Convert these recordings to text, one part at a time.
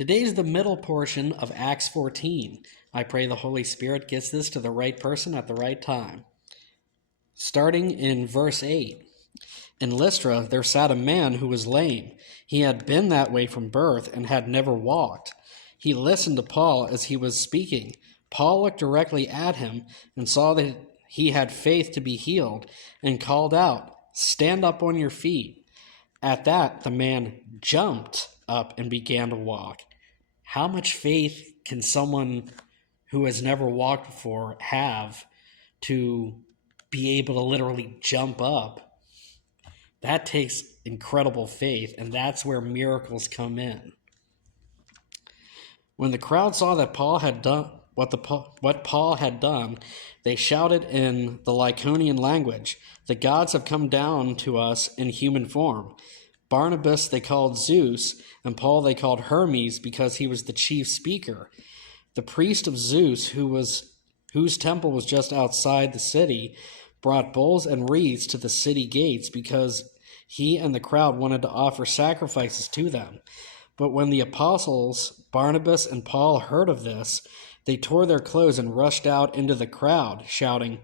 Today's the middle portion of Acts 14. I pray the Holy Spirit gets this to the right person at the right time. Starting in verse 8. In Lystra there sat a man who was lame. He had been that way from birth and had never walked. He listened to Paul as he was speaking. Paul looked directly at him and saw that he had faith to be healed and called out, "Stand up on your feet." At that, the man jumped up and began to walk. How much faith can someone who has never walked before have to be able to literally jump up? That takes incredible faith, and that's where miracles come in. When the crowd saw that Paul had done what Paul had done, they shouted in the Lycaonian language, "The gods have come down to us in human form." Barnabas they called Zeus, and Paul they called Hermes because he was the chief speaker. The priest of Zeus, whose temple was just outside the city, brought bulls and wreaths to the city gates because he and the crowd wanted to offer sacrifices to them. But when the apostles, Barnabas and Paul, heard of this, they tore their clothes and rushed out into the crowd, shouting,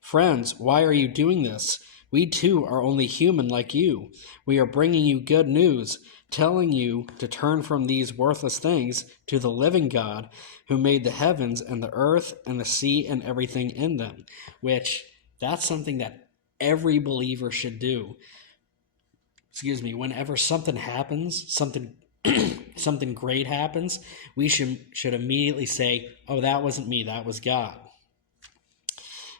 "Friends, why are you doing this? We too are only human like you. We are bringing you good news, telling you to turn from these worthless things to the living God who made the heavens and the earth and the sea and everything in them." Which, that's something that every believer should do. Whenever something happens, something great happens, we should immediately say, "Oh, that wasn't me, that was God."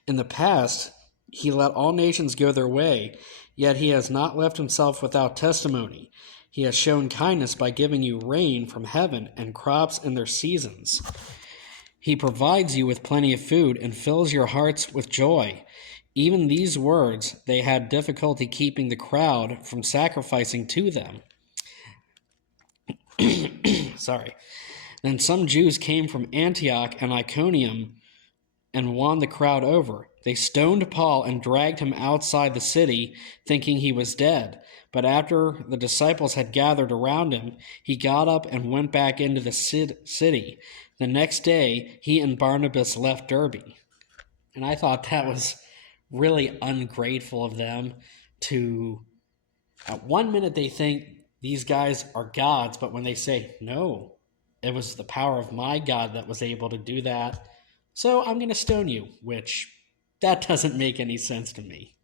In the past, he let all nations go their way, yet he has not left himself without testimony. He has shown kindness by giving you rain from heaven and crops in their seasons. He provides you with plenty of food and fills your hearts with joy. Even these words, they had difficulty keeping the crowd from sacrificing to them. Then some Jews came from Antioch and Iconium and won the crowd over. They stoned Paul and dragged him outside the city, thinking he was dead. But after the disciples had gathered around him, he got up and went back into the city. The next day, he and Barnabas left Derbe. And I thought that was really ungrateful of them to, at one minute they think these guys are gods, but when they say, "No, it was the power of my God that was able to do that, so I'm going to stone you," which that doesn't make any sense to me.